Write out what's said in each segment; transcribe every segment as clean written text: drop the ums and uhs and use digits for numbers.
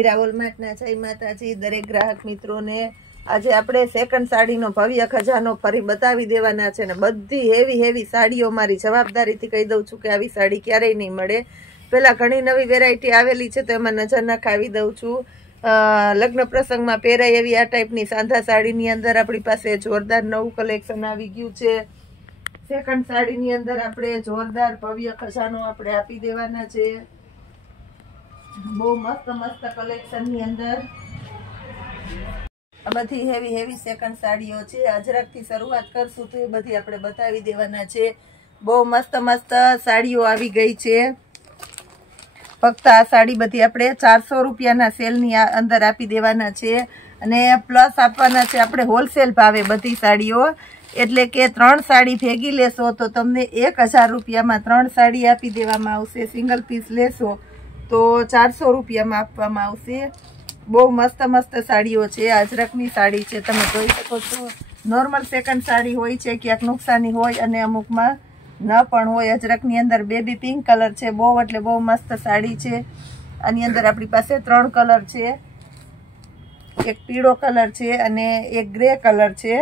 મીરા વોલમાર્ટના જય માતાજી દરેક ગ્રાહક મિત્રોને। આજે આપણે સેકન્ડ સાડીનો ભવ્ય ખજાનો ફરી બતાવી દેવાના છે ને બધી હેવી સાડીઓ મારી જવાબદારીથી કહી દઉં છું કે આવી સાડી ક્યારેય નહીં મળે। પહેલા ઘણી નવી વેરાયટી આવેલી છે તો એમાં નજર નખાવી દઉં છું। લગ્ન પ્રસંગમાં પહેરાય એવી આ ટાઈપની સાંધા સાડીની અંદર આપણી પાસે જોરદાર નવું કલેક્શન આવી ગયું છે। સેકન્ડ સાડીની અંદર આપણે જોરદાર ભવ્ય ખજાનો આપણે આપી દેવાના છે। બહુ મસ્ત કલેક્શનની અંદર આ બધી હેવી સેકન્ડ સાડીઓ છે। અજરકથી શરૂઆત કરશું તો એ બધી આપણે બતાવી દેવાના છે। બહુ મસ્ત સાડીઓ આવી ગઈ છે। ફક્ત આ સાડી બધી આપણે 400 રૂપિયાના સેલની અંદર આપી દેવાના છે અને પ્લસ આપવાના છે આપણે હોલસેલ ભાવે બધી સાડીઓ। એટલે કે 3 સાડી ભેગી લેશો તો તમને 1000 રૂપિયામાં 3 સાડી આપી દેવામાં આવશે। સિંગલ પીસ લેશો તો 400 રૂપિયામાં આપવામાં આવશે। બહુ મસ્ત સાડીઓ છે। અજરકની સાડી છે, તમે જોઈ શકો છો। નોર્મલ સેકન્ડ સાડી હોય છે, ક્યાંક નુકસાની હોય અને અમુકમાં ન પણ હોય। અજરકની અંદર બેબી પિંક કલર છે, બહુ એટલે બહુ મસ્ત સાડી છે। આની અંદર આપણી પાસે 3 કલર છે, એક પીળો કલર છે અને એક ગ્રે કલર છે।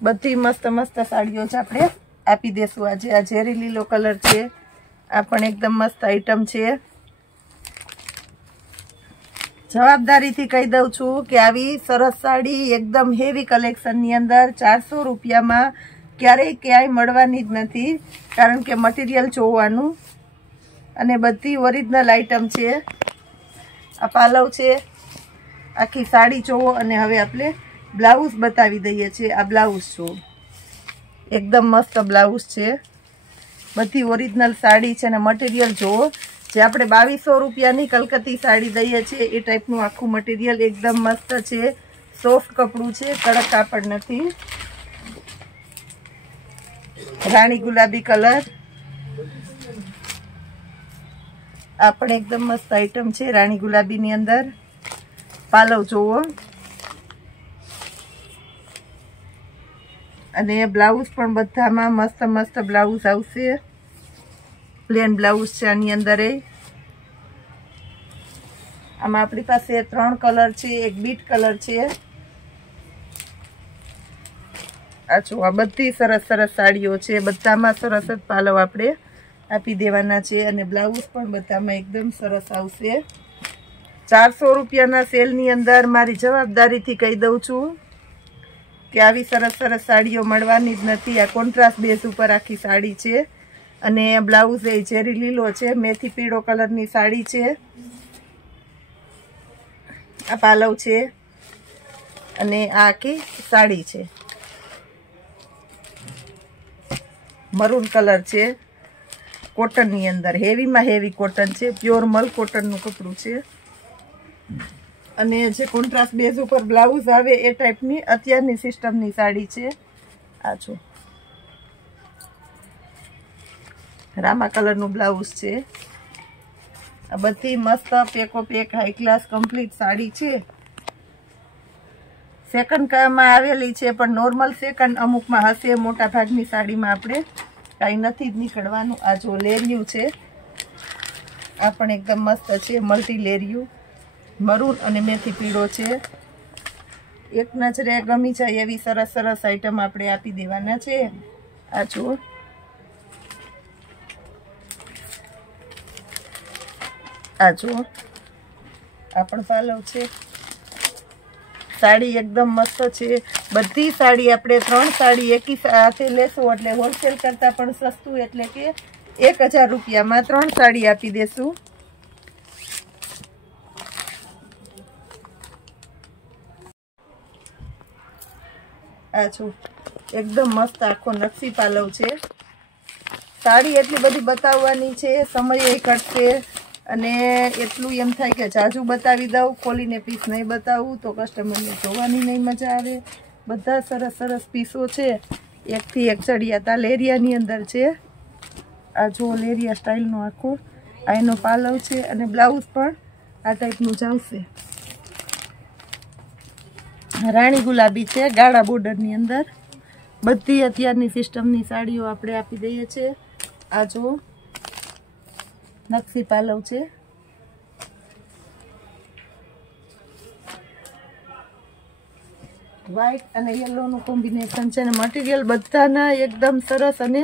બધી મસ્ત સાડીઓ છે આપણે આપી દેશું આજે। આ ઝેરી લીલો કલર છે, આ પણ એકદમ મસ્ત આઈટમ છે। જવાબદારીથી કહી દઉં છું કે આવી સરસ સાડી એકદમ હેવી કલેક્શનની અંદર 400 રૂપિયામાં ક્યાંય મળવાની જ નથી, કારણ કે મટીરિયલ જોવાનું અને બધી ઓરિજિનલ આઈટમ છે। આ પાલવ છે, આખી સાડી જોવો અને હવે આપણે બ્લાઉઝ બતાવી દઈએ છીએ। આ બ્લાઉઝ જો એકદમ મસ્ત બ્લાઉઝ છે, બધી ઓરિજિનલ સાડી છે અને મટીરિયલ જોવો। જે આપણે 2200 રૂપિયાની કલકત્તી સાડી દઈએ છીએ એ ટાઈપનું આખું મટીરિયલ એકદમ મસ્ત છે। સોફ્ટ કપડું છે, કડક કાપડ નથી। રાણી ગુલાબી કલર, આ પણ એકદમ મસ્ત આઈટમ છે રાણી ગુલાબીની અંદર। પાલવ જોવો અને બ્લાઉઝ પણ બધામાં મસ્ત બ્લાઉઝ આવશે। પ્લેન બ્લાઉઝ છે આની અંદર। આમાં આપણી પાસે 3 કલર છે, એક બીટ કલર છે। આ જો આ બધી સરસ સાડીઓ છે, બધામાં સરસ જ પાલવ આપણે આપી દેવાના છે અને બ્લાઉઝ પણ બધામાં એકદમ સરસ આવશે। 400 રૂપિયાના સેલની અંદર મારી જવાબદારીથી કહી દઉં છું કે આવી સરસ સાડીઓ મળવાની જ નથી। આ કોન્ટ્રાસ્ટ બેઝ ઉપર આખી સાડી છે અને બ્લાઉઝ એ ઝેરી લીલો છે, મેથી પીળો કલરની સાડી છે। આ પાલવ છે અને આ આખી સાડી છે। મરૂન કલર છે, કોટનની અંદર હેવીમાં હેવી કોટન છે, પ્યોર મલ કોટનનું કપડું છે અને જે કોન્ટ્રાસ્ટ બેઝ ઉપર બ્લાઉઝ આવે એ ટાઈપની અત્યારની સિસ્ટમની સાડી છે। આ જો રામા કલરનું બ્લાઉઝ છે। આ બધી મસ્ત pack high class complete sari છે। સેકન્ડ માં આવેલી છે પણ નોર્મલ સેકન્ડ અમુકમાં હશે, મોટા ભાગની સાડીમાં આપણે કાંઈ નથી જ નીકળવાનું। આ જો લેરિયું છે, આ પણ એકદમ મસ્ત છે, મલ્ટી લેરિયું મરૂન અને મેથી પીળો છે। એક નજરે ગમી જાય એવી સરસ આઈટમ આપણે આપી દેવાના છે। આ જો આ પણ પાલવ છે। સાડી એકદમ મસ્ત છે। બધી સાડી આપણે 3 સાડી એકી સાથે લેશું એટલે હોલસેલ કરતાં પણ સસ્તું, એટલે કે 1000 રૂપિયામાં 3 સાડી આપી દેશું। આ જો એકદમ મસ્ત આખો નકશી પાલવ છે। સાડી એટલી બધી બતાવવાની છે, સમય ઘટશે અને એટલું એમ થાય કે જાજુ બતાવી દઉં, ખોલીને પીસ નહીં બતાવું તો કસ્ટમરને જોવાની નહીં મજા આવે। બધા સરસ પીસો છે, એકથી એક ચડિયાતા લેરિયાની અંદર છે। આ જો લેરિયા સ્ટાઇલનો આખો આ એનો પાલવ છે અને બ્લાઉઝ પણ આ ટાઈપનું જ આવશે। રાણી ગુલાબી છે, ગાળા બોર્ડરની અંદર। બધી અત્યારની સિસ્ટમની સાડીઓ આપણે આપી દઈએ છીએ। આ જો નકશી પાલવ છે. વ્હાઈટ અને યલો નું કોમ્બિનેશન છે અને મટીરિયલ બધાના એકદમ સરસ અને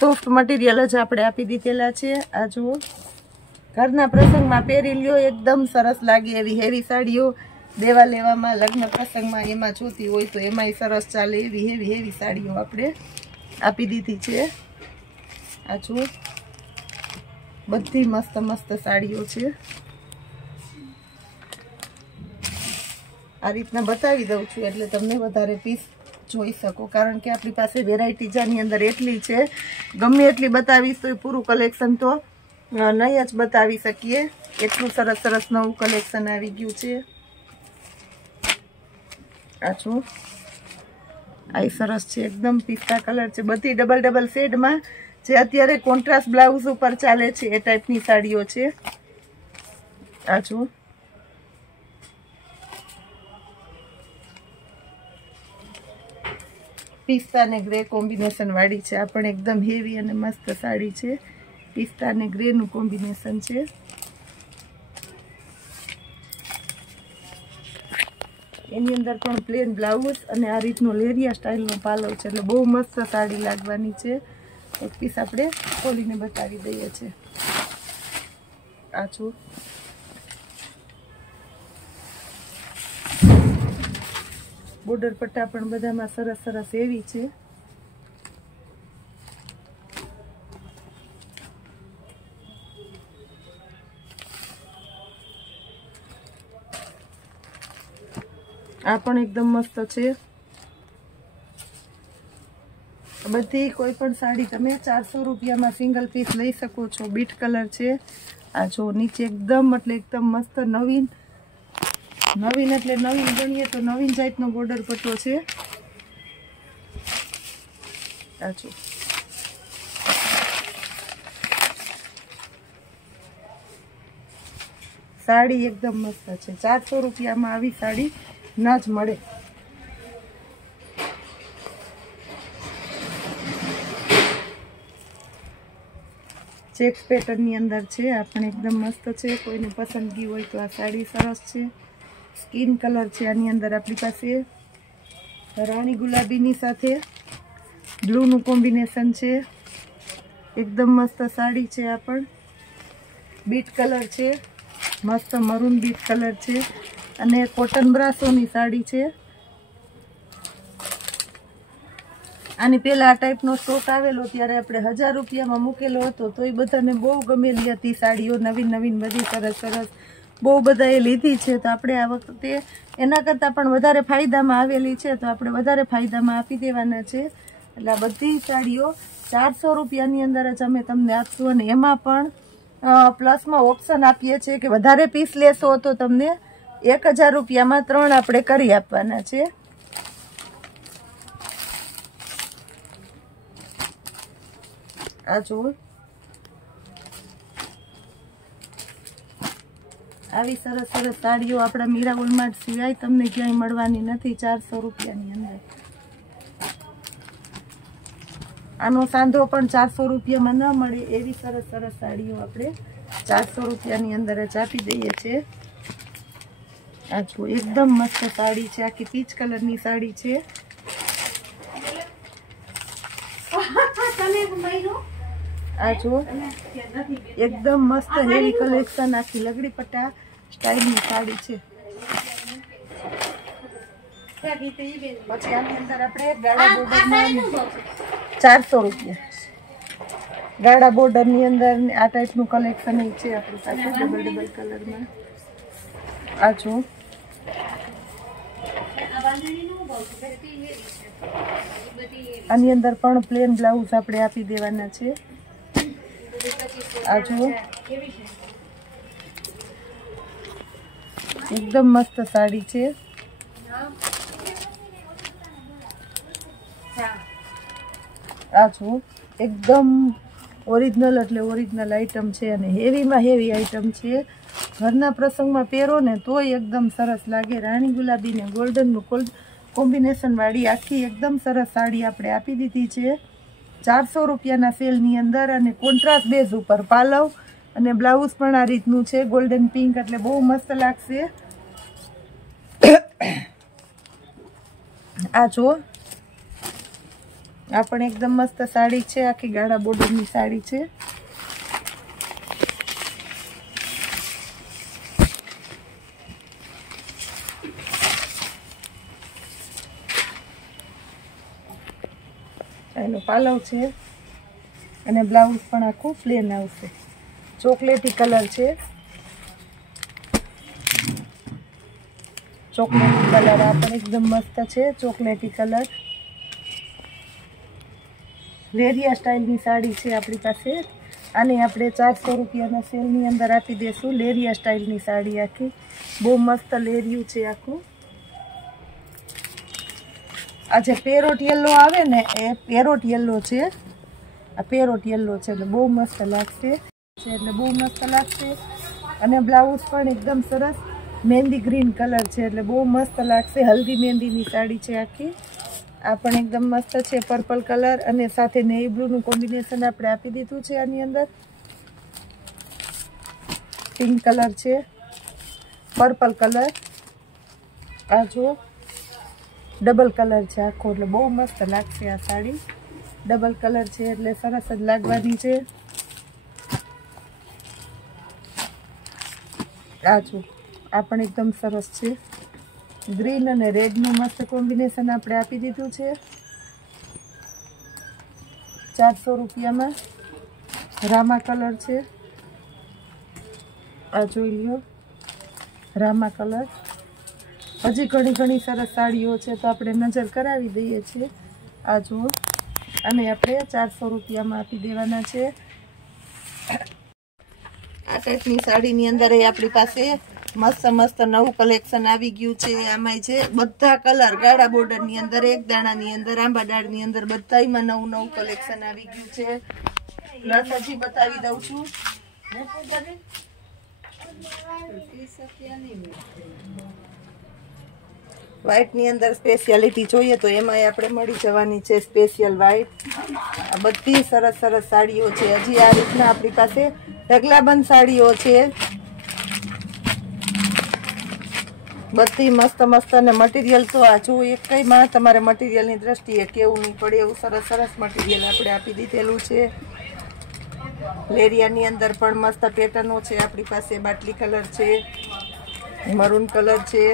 સોફ્ટ મટીરિયલ જ આપણે આપી દીધેલા છે. આ જુઓ, ઘરના પ્રસંગમાં પહેરી લ્યો, એકદમ સરસ લાગે એવી હેવી સાડીઓ દેવા લેવામાં, લગ્ન પ્રસંગમાં એમાં જોતી હોય તો એમાંય સરસ ચાલે એવી હેવી સાડીઓ આપણે આપી દીધી છે. આ જુઓ, બધી મસ્ત મસ્ત સાડીઓ છે. આ રીતના બતાવી દઉં છું એટલે તમને વધારે પીસ જોઈ શકો, કારણ કે આપણી પાસે વેરાયટી જાની અંદર એટલી છે, ગમે એટલી બતાવીશ તો પૂરું કલેક્શન તો નહીં જ બતાવી શકીએ. એટલું સરસ સરસ નવું કલેક્શન આવી ગયું છે. આ જો, આ સરસ છે, એકદમ પિસ્તા કલર છે, બધી ડબલ શેડમાં, જે અત્યારે કોન્ટ્રાસ્ટ બ્લાઉઝ ઉપર ચાલે છે એ ટાઈપની સાડીઓ છે. આ જો, પિસ્તા અને ગ્રે કોમ્બિનેશન વાળી છે, આ પણ એકદમ હેવી અને મસ્ત સાડી છે. પિસ્તા અને ગ્રે નું કોમ્બિનેશન છે. એની અંદર પણ પ્લેન બ્લાઉઝ અને આ રીતનો લેરિયા સ્ટાઇલનો પાલવ છે, એટલે બહુ મસ્ત સાડી લાગવાની છે. એક પીસ આપણે ખોલીને બતાવી દઈએ છીએ. આ જો, બોર્ડર પટ્ટા પણ બધામાં સરસ સરસ એવી છે. આ પણ એકદમ મસ્ત છે. બધી કોઈ પણ સાડી તમે 400 રૂપિયામાં સિંગલ પીસ લઈ શકો છો. બીટ કલર છે. આ જો, નીચે એકદમ એટલે એકદમ મસ્ત નવીન એટલે નવીન ગણીએ તો નવીન જાતનો બોર્ડર પટ્ટો છે. આ જો, સાડી એકદમ મસ્ત છે. 400 રૂપિયામાં આવી સાડી ના જ મળે. ચેક પેટર્નની અંદર છે, આ પણ એકદમ મસ્ત છે. કોઈને પસંદગી હોય તો આ સાડી સરસ છે. સ્કિન કલર છે, આની અંદર આપણી પાસે રાણી ગુલાબીની સાથે બ્લૂનું કોમ્બિનેશન છે. એકદમ મસ્ત સાડી છે. આ પણ બીટ કલર છે, મસ્ત મરૂન બીટ કલર છે અને કોટન બ્રાસોની સાડી છે. આની પહેલા આ ટાઈપનો સ્ટોક આવેલો ત્યારે આપણે 1000 રૂપિયામાં મૂકેલો હતો, તો એ બધાને બહુ ગમેલી હતી સાડીઓ. નવીન બધી સરસ સરસ બહુ બધાએ લીધી છે. તો આપણે આ વખતે એના કરતાં પણ વધારે ફાયદામાં આવેલી છે, તો આપણે વધારે ફાયદામાં આપી દેવાના છે. એટલે આ બધી સાડીઓ 400 રૂપિયાની અંદર જ અમે તમને આપશું. અને એમાં પણ પ્લસમાં ઓપ્શન આપીએ છીએ કે વધારે પીસ લેશો તો તમને 1000 રૂપિયામાં 3 આપણે કરી આપવાના છે. આ જુઓ, આવી સરસ સરસ સાડીઓ આપણા મીરા વોલમાર્ટ સિવાય તમને ક્યાંય મળવાની નથી 400 રૂપિયાની અંદર. આનો સાંધો પણ 400 રૂપિયામાં ન મળે એવી સરસ સરસ સાડીઓ આપણે 400 રૂપિયાની અંદર જ આપી દઈએ છીએ. આ જુઓ, એકદમ મસ્ત સાડી છે, આખી પીચ કલરની સાડી છે. આ જુઓ, એકદમ મસ્ત હેવી કલેક્શન, આખી લગડી પટ્ટા સ્ટાઇલની સાડી છે. પછી આની અંદર આપણે ગાળા બોર્ડરમાં 400 રૂપિયા ગાળા બોર્ડરની અંદર આ ટાઈપનું કલેક્શન છે આપણી પાસે ડબલ કલરમાં. આ જો, આની અંદર પણ પ્લેન બ્લાઉઝ આપણે આપી દેવાના છે. આ જુઓ, એકદમ મસ્ત સાડી છે. આ જુઓ, એકદમ ઓરિજિનલ એટલે ઓરિજિનલ આઈટમ છે અને હેવીમાં હેવી આઈટમ છે. ઘરના પ્રસંગમાં પહેરો ને તોય એકદમ સરસ લાગે. રાણી ગુલાબી ને ગોલ્ડનનું કોમ્બિનેશન વાળી આખી એકદમ સરસ સાડી આપણે આપી દીધી છે 400 રૂપિયાના સેલની અંદર. અને કોન્ટ્રાસ્ટ બેઝ ઉપર પાલવ અને બ્લાઉઝ પણ આ રીતનું છે ગોલ્ડન પિંક, એટલે બહુ મસ્ત લાગશે. આ જો આ પણ એકદમ મસ્ત સાડી છે, આખી ગાળા બોર્ડરની સાડી છે. એનો પાલવ છે અને બ્લાઉઝ પણ આખું પ્લેન આવશે. ચોકલેટી કલર છે, ચોકલેટી કલર આ પણ એકદમ મસ્ત છે. ચોકલેટી કલર લેરિયા સ્ટાઇલની સાડી છે આપણી પાસે. આને આપણે 400 રૂપિયાના સેલની અંદર આપી દઈશું. લેરિયા સ્ટાઇલની સાડી આખી બહુ મસ્ત લેરિયું છે આખું. આ જે પેરોટ યલો આવે ને એ પેરોટ યલો છે. આ પેરોટ યલો છે એટલે બહુ મસ્ત લાગશે. અને બ્લાઉઝ પણ એકદમ સરસ મહેંદી ગ્રીન કલર છે એટલે બહુ મસ્ત લાગશે. હલ્દી મહેંદીની સાડી છે આખી. આ પણ એકદમ મસ્ત છે પર્પલ કલર અને સાથે નેવી બ્લુનું કોમ્બિનેશન આપણે આપી દીધું છે. આની અંદર પિંક કલર છે, પર્પલ કલર, આ જો ડબલ કલર છે આખો એટલે બહુ મસ્ત લાગશે આ સાડી. ડબલ કલર છે એટલે સરસ જ લાગવાની છે. આ જો આ પણ એકદમ સરસ છે. ગ્રીન અને રેડનું મસ્ત કોમ્બિનેશન આપણે આપી દીધું છે 400 રૂપિયામાં. રામા કલર છે, આ જોઈ લ્યો રામા કલર. હજી ઘણી સરસ સાડીઓ છે તો આપણે નજર કરાવી દઈએ છીએ. આ જુઓ અને આપણે 400 રૂપિયામાં આપી દેવાના છે. આ ટાઈપની સાડીની અંદર આપણી પાસે મસ્ત નવું કલેક્શન આવી ગયું છે. આમાં છે બધા કલર ગાળા બોર્ડરની અંદર, એક દાણાની અંદર, આંબા ડાળની અંદર બધામાં નવું કલેક્શન આવી ગયું છે. પ્લસ હજી બતાવી દઉં છું વ્હાઈટની અંદર સ્પેશિયાલિટી જોઈએ તો એમાં આપણે મળી જવાની છે સ્પેશિયલ વ્હાઈટ. આ બધી સરસ સાડીઓ છે. હજી આ રીતના આપણી પાસે ઢગલાબંધ સાડીઓ છે બધી મસ્ત અને મટીરિયલ તો આ જો એક કઈમાં તમારે મટીરિયલની દ્રષ્ટિએ કેવું નહીં પડે એવું સરસ મટીરિયલ આપણે આપી દીધેલું છે. લેરિયાની અંદર પણ મસ્ત પેટર્નો છે આપણી પાસે. બાટલી કલર છે, મરૂન કલર છે.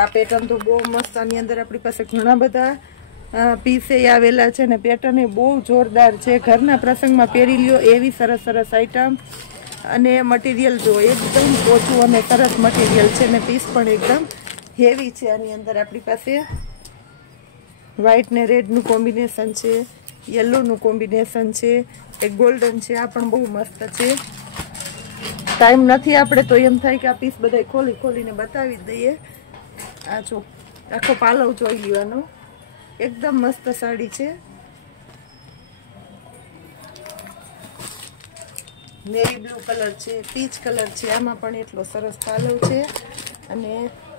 આ પેટર્ન તો બહુ મસ્ત. આની અંદર આપણી પાસે ઘણા બધા પીસે આવેલા છે ને પેટર્ન એ બહુ જોરદાર છે. ઘરના પ્રસંગમાં પહેરી લ્યો એવી સરસ આઈટમ. અને મટીરિયલ જો એકદમ ઓછું અને સરસ મટીરિયલ છે ને પીસ પણ એકદમ હેવી છે. આની અંદર આપણી પાસે વ્હાઈટ ને રેડનું કોમ્બિનેશન છે, યલોનું કોમ્બિનેશન છે, એક ગોલ્ડન છે. આ પણ બહુ મસ્ત છે. ટાઈમ નથી આપણે તો એમ થાય કે આ પીસ બધા ખોલીને બતાવી જ દઈએ. આ જો આખો પાલવ જોઈ લેવાનો, એકદમ મસ્ત સાડી છે. નેવી બ્લુ કલર છે, પીચ કલર છે. આમાં પણ એટલો સરસ પાલવ છે. અને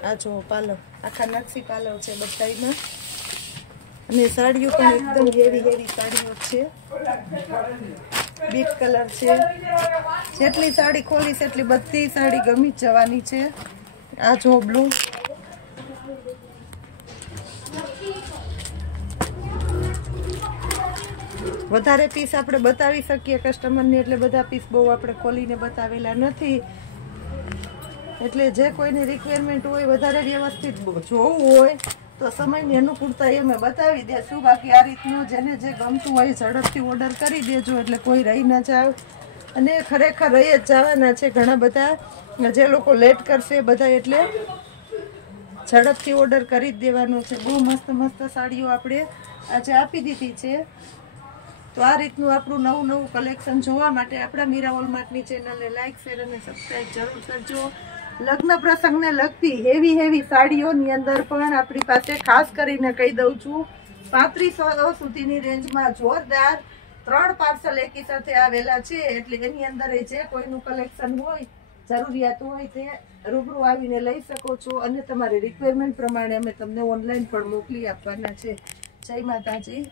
આ જો પાલવ આખા નકશી પાલવ છે બધામાં. અને સાડીઓ પણ એકદમ હેવી સાડીઓ છે. બીટ કલર છે. જેટલી સાડી ખોલીશ એટલી બધી સાડી ગમી જ જવાની છે. આ જો બ્લુ, વધારે પીસ આપણે બતાવી શકીએ કસ્ટમરને એટલે બધા પીસ બહુ આપણે ખોલીને બતાવેલા નથી. એટલે જે કોઈની રિક્વાયરમેન્ટ હોય વધારે વ્યવસ્થિત જોવું હોય તો સમયની અનુકૂળતા અમે બતાવી દેશું. બાકી આ રીતનું જેને જે ગમતું હોય ઝડપથી ઓર્ડર કરી દેજો એટલે કોઈ રહી ના જાવ. અને ખરેખર રહી જ જવાના છે ઘણા બધા. જે લોકો લેટ કરશે બધા એટલે ઝડપથી ઓર્ડર કરી જ દેવાનો છે. બહુ મસ્ત સાડીઓ આપણે આજે આપી દીધી છે. તો આ રીતનું આપણું નવું કલેક્શન જોવા માટે આપણા મીરા વોલમાર્ટની ચેનલને લાઈક, શેર અને સબસ્ક્રાઈબ જરૂર કરજો. લગ્ન પ્રસંગને લગતી હેવી સાડીઓની અંદર પણ આપણી પાસે ખાસ કરીને કહી દઉં છું 3500 સુધીની રેન્જમાં જોરદાર 3 પાર્સલ એકી સાથે આવેલા છે. એટલે એની અંદર જે કોઈનું કલેક્શન હોય, જરૂરિયાત હોય તે રૂબરૂ આવીને લઈ શકો છો. અને તમારી રિક્વાયરમેન્ટ પ્રમાણે અમે તમને ઓનલાઈન પણ મોકલી આપવાના છે. જય માતાજી.